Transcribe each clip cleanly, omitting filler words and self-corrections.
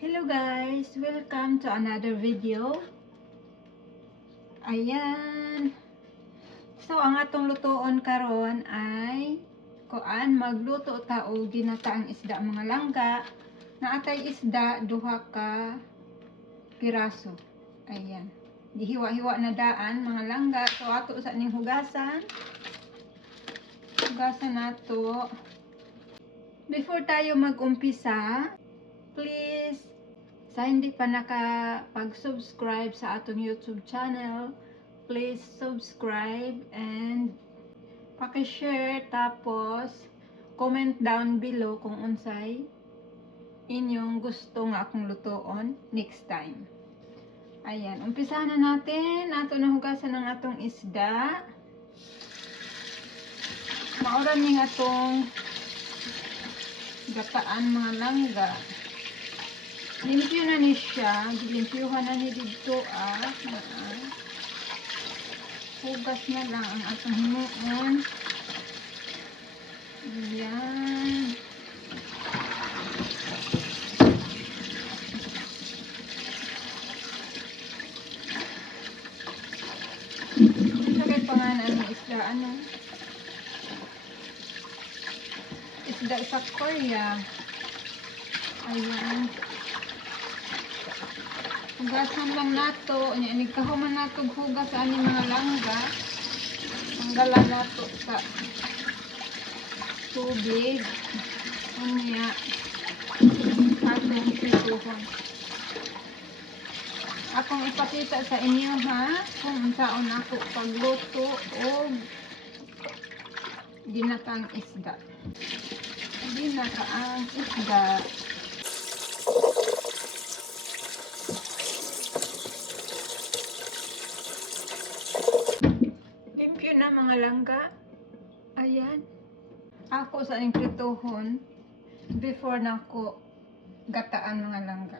Hello guys! Welcome to another video. Ayan. So, ang atong lutoon karon ay magluto ta og ginataang isda mga langga. Naatay isda duha ka piraso. Ayan. Gihiwa-hiwa na daan mga langga. So, ato sa ning hugasan. Hugasan nato. Before tayo mag-umpisa, please, sa hindi pa nakapag-subscribe sa atong YouTube channel, please subscribe and paki-share, tapos comment down below kung unsay inyong gusto nga akong lutoon next time. Ayan, umpisahan na natin. Ato na hugasan ng atong isda. Mauran ning atong gataan mga langga. Limpyo na ni siya. Gilimpyuhan na ni dito hugas na lang ang atong himuon. Ayan. Sakit pa nga na ang isda. Isda sa Korea. Ayan. Hugasan lang nato. Nigkahuman nato hugas sa aning mga langga. Tanggalan nato sa tubig. Unya atong prituhon. Akong ipakita sa inyo kung unsaon ako pagluto o ginataang isda. Ginataang isda. Limpyo na mga langga. Ayan. Ako sa aning prituhon before na ako gataan mga langga.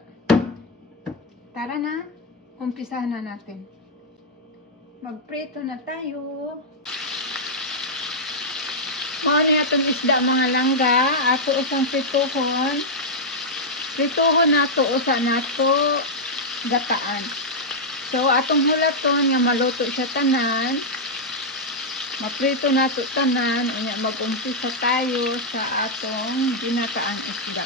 Tara na. Umpisahan na natin. Magprito na tayo. Mao ni atong isda mga langga. Ato usang prituhon. Prituhon nato usa nato gataan. So atong hulaton nga maluto siya tanan. Maprito nato tanan, unya mag-umpisa tayo sa atong ginataang isda.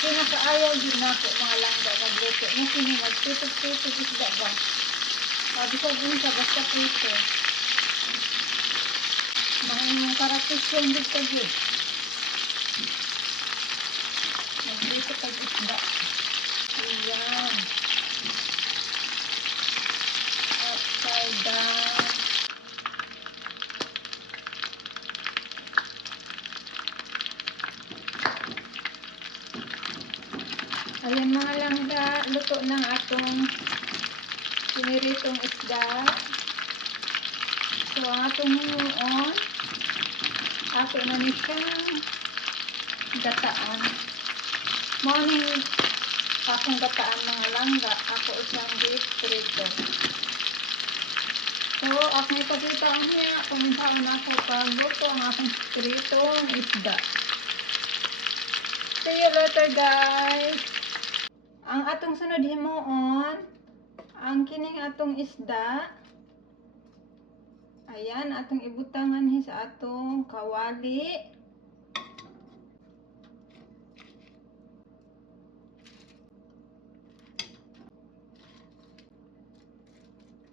Pinakaayaw din ako mga langga magluto. Kasi magprito-prito isda ba? Sabi ko din sa basta prito. Mga karatisyon din ka din. Magprito pag isda. Ayan. Upside down. Ayan mga langga, luto ng atong piniritong isda. So, ang atong hinuon, ato na ni siyang gataan. Morning, akong gataan mga langga, ako isang beef prito. So, akong ipakita niya kung saan ako pagluto ang akong pritong isda. See you later guys! Ang atong sunod himuon, ang kining atong isda. Ayan, atong ibutangan sa atong kawali.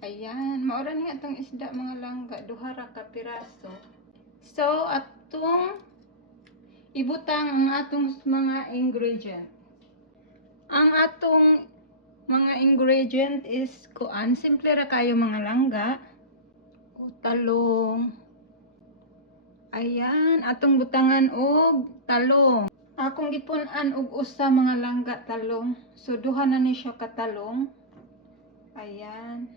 Ayan, maura ni atong isda mga langga, duha ra ka piraso. So, atong ibutang ang atong mga ingredient. Ang atong mga ingredient is simple ra kayo mga langga. Talong. Ayan, atong butangan og talong. Akong gipunan og usa mga langga talong. So duha na ni siya ka talong. Ayan.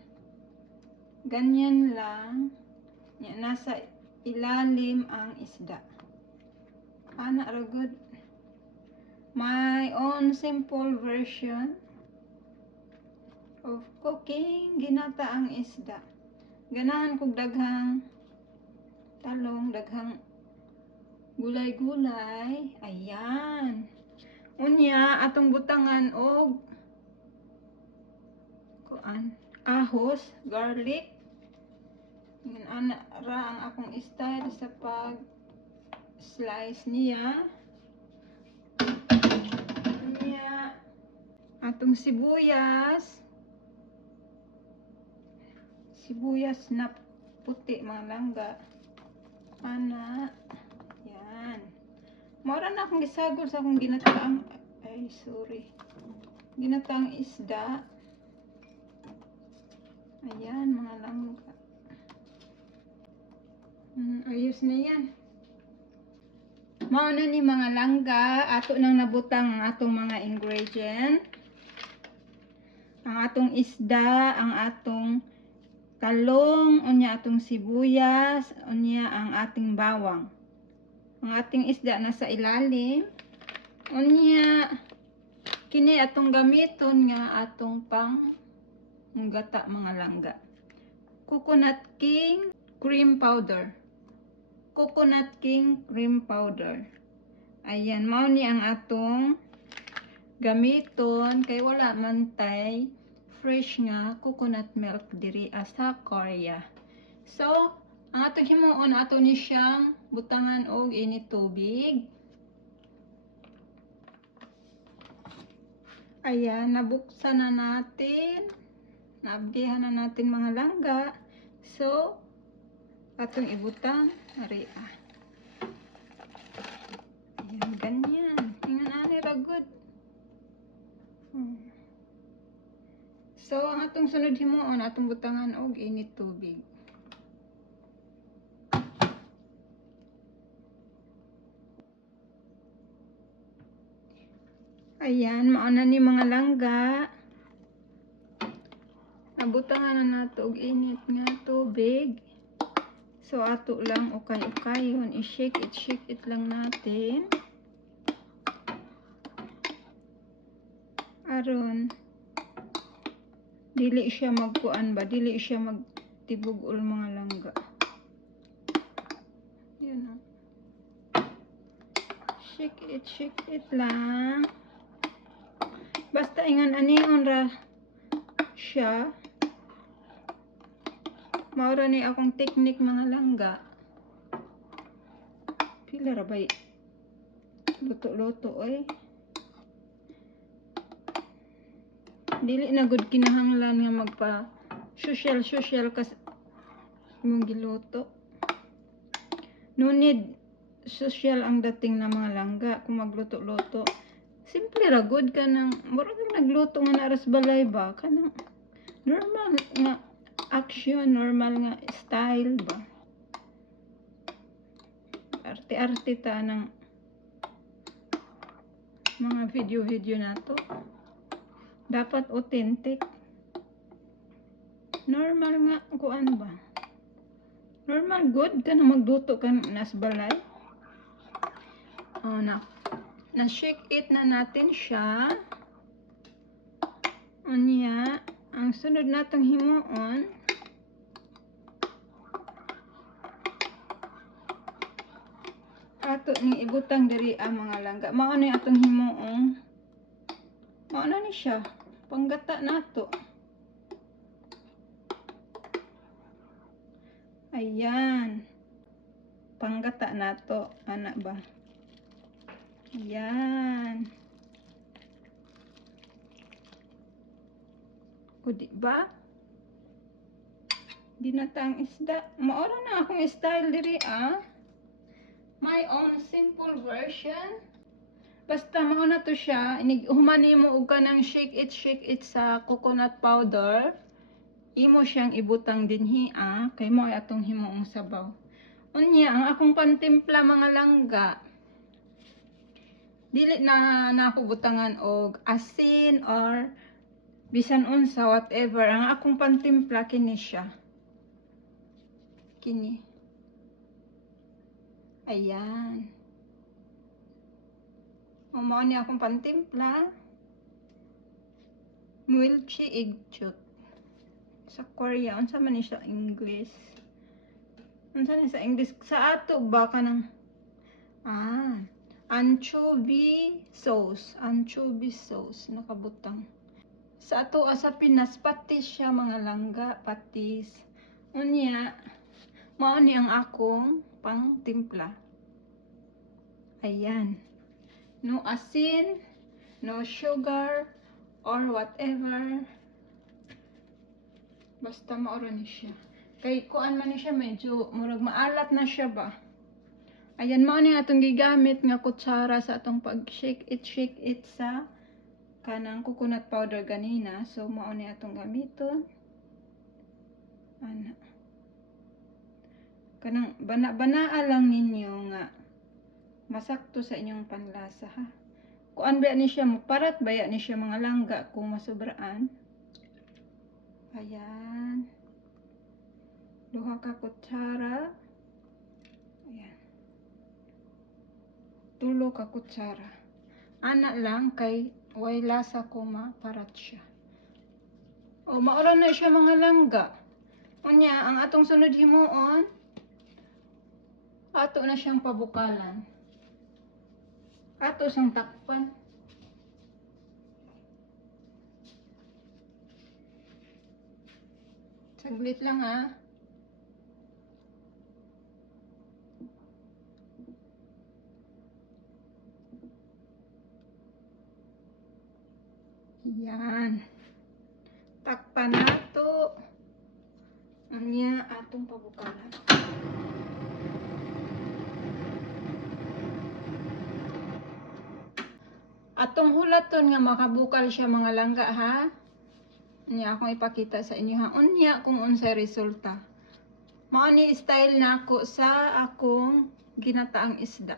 Ganyan lang. Nasa ilalim ang isda. Ana ra good. My own simple version of cooking ginataang isda. Ganahan kog daghang talong, daghang gulay-gulay. Ayan. Unya atong butangan og kuan, ahos, garlic. Yun ana ra ang akong style sa pag slice niya. Unya atong sibuyas. Sibuyas na puti mga langga. Ana. Yan. Mora na akong gisagol sa akong ginataang, ginataang isda. Ayan, mga langga. Ayos na yan. Mauna ni mga langga, ato nang nabutang ang atong mga ingredient. Ang atong isda, ang atong talong, unya atong sibuyas, unya ang ating bawang. Ang ating isda nasa ilalim. Unya kini atong gamiton nga atong pang gata mga langga. Coconut King cream powder. Coconut King cream powder. Ayan, mao ni ang atong gamiton kay wala man tay fresh nga coconut milk diri sa Korea. So, ang atong himuon ato ni siyang butangan og init tubig. Ayan, nabuksan na natin. Naabdihan na natin mga langga. So, atong ibutang ari. Ayan, ganyan. Tingnan ani ra good. So, ang atong sunod himuon atong butangan og init tubig. Ayan, mauna ni mga langga. Nabutangan na nato og init nga tubig. So, ato lang ukay-ukayon. I-shake it lang natin. Aron, dili siya magkuan ba? Dili siya magtibugol mga langga. Yun o. Shake it lang. Basta ingon anion ra siya. Maura ni akong technique mga langga. Pila ra bay? Luto-luto eh. Dili na gud kinahanglan nga magpa social kas imong giluto. No need social ang dating na mga langga kung magluto-luto. Simple ra good ka nang mura kang nagluto nga naras balay ba kanang normal nga action, normal nga style ba. Arte-arte ta ng mga video nato. Dapat authentic. Normal nga kuan ba. Normal good ka na magluto ka nas balay. Oh, na shake it na natin siya. Unya, ang sunod natong himuon ato ni ibutang diri ang mga langga. Mao ni atong himuong. Mao na ni siya. Panggata nato. Ayan. Panggata nato, ana ba? Ayan. O diba? Dinatang isda. Maura na akong style diri My own simple version. Basta mao na to siya. Human mo og kanang shake it sa coconut powder. Imo siyang ibutang dinhi kay mo ay atong himuong sabaw. Unya ang akong pantimpla mga langga. Dili na ako butangan og asin or bisan unsa whatever. Ang akong pantimpla kini siya. Kini. Ayan. Mao ni akong pantimpla. Mulchi egg sa Korea, unsa man ni sa English? Unsa ni sa English? Sa ato ba kanang anchovy sauce nakabutang. Sa ato sa Pinas patis siya mga langga, patis. Unya mao ni ang akong pang timpla. Ayan. No asin, no sugar or whatever. Basta maura ni siya. Kay kuan man ni siya medyo murag maalat na siya ba. Ayan mao ni atong gigamit nga kutsara sa atong pag shake it sa kanang coconut powder ganina. So mao ni atong gamiton. Ana. Kanang bana-banaa lang ninyo nga masakto sa inyong panlasa ha. Kuan ba ni siya parat baya ni siya mga langga kung masubraan. Ayan. 2 ka kutsara. Ayan. 3 ka kutsara. Ana lang kay way lasa ko maparat siya. O maura na siya mga langga. Unya ang atong sunod himuon ato na siyang pabukalan. Ato sang takpan. Saglit lang ha. Yan. Takpan nato. Anya atong pabukalan. Atong hulaton nga makabukal siya mga langga ha. Nya akong ipakita sa inyo ha. Unya kung unsay resulta. Mao ni style nako sa akong ginataang isda.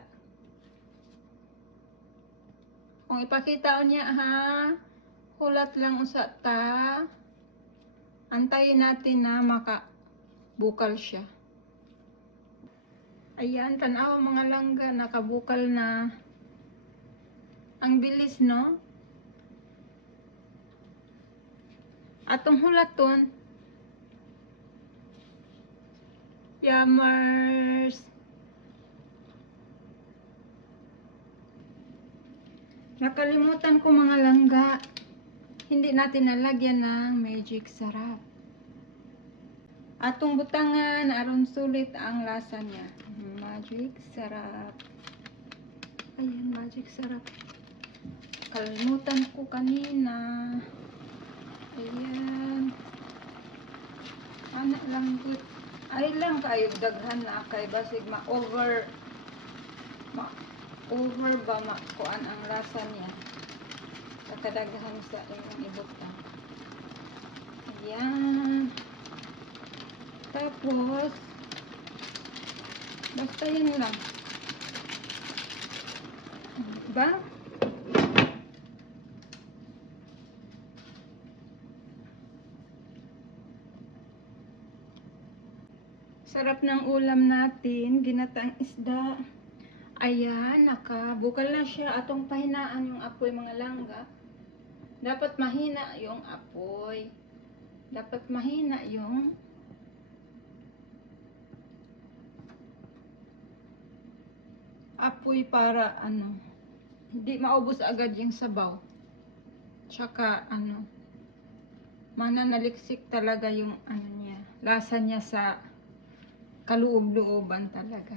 Kung ipakita unya ha. Hulat lang usa ta. Antayin natin na makabukal siya. Ayan, tanaw mga langga, nakabukal na. Ang bilis, no? Atong hulaton. Yummers. Nakalimutan ko mga langga. Hindi natin nalagyan ng magic sarap. Atong butangan aron sulit ang lasa niya. Magic sarap. Ayan, magic sarap. Kalimutan ko kanina. Ayan. Anak lang good. Ay lang kayo daghan na kay basig ma-over ba kuan ang lasa niya. Sa kadaghan sa inyong ibutang. Ayan. Tapos basta yun lang. Diba? Sarap ng ulam natin, ginataang isda. Ayan, nakabukal na siya. Atong pahinaan yung apoy mga langga. Dapat mahina yung apoy. Dapat mahina yung apoy para hindi maubos agad yung sabaw. Tsaka mananaliksik talaga yung niya, lasa niya sa kaloob-looban talaga.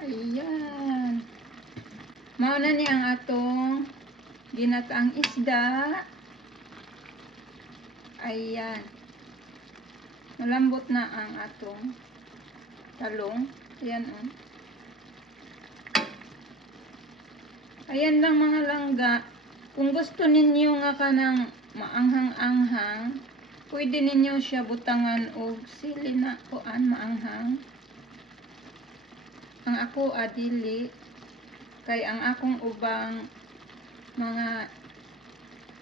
Ayan. Mauna ni ang atong ginataang isda. Ayan. Malambot na ang atong talong. Ayan o. Ayan lang mga langga. Kung gusto ninyo nga kanang maanghang-anghang, pwede ninyo siya butangan og sili na kuan maanghang. Ang ako adili kay ang akong ubang mga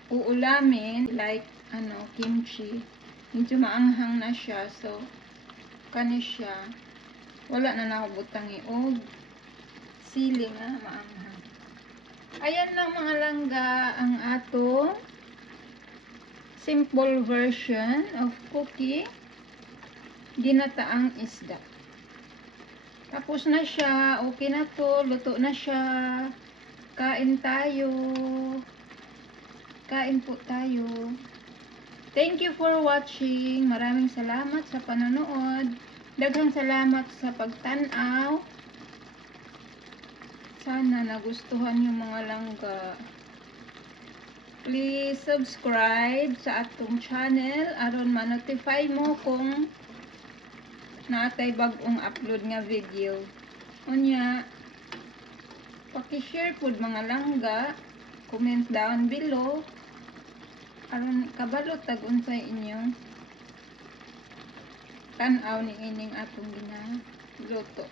uulamin like kimchi, medyo maanghang na siya, so kani siya wala na nakubutangi og sili nga maanghang. Ayan lang mga langga ang atong simple version of cooking ginataang isda. Tapos na siya, okay na to, luto na siya. Kain tayo. Kain po tayo. Thank you for watching. Maraming salamat sa panonood. Daghang salamat sa pagtanaw. Sana nagustuhan yung mga langga. Please subscribe sa atong channel aron ma-notify mo kung naatay bag-ong upload nga video. Unya, paki-share pud mga langga, comment down below aron kabalo tag unsay inyong tan-aw ni ining atong ginaluto.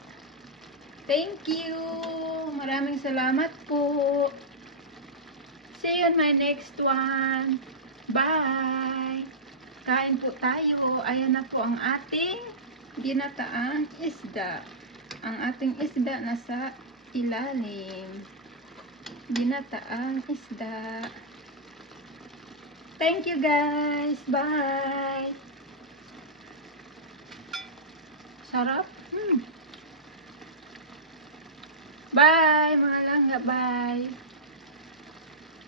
Thank you. Maraming salamat po. See you on my next one. Bye. Kain po tayo. Ayan na po ang ating ginataang isda. Ang ating isda nasa ilalim. Ginataang isda. Thank you guys. Bye. Sarap. Bye mga langga. Bye.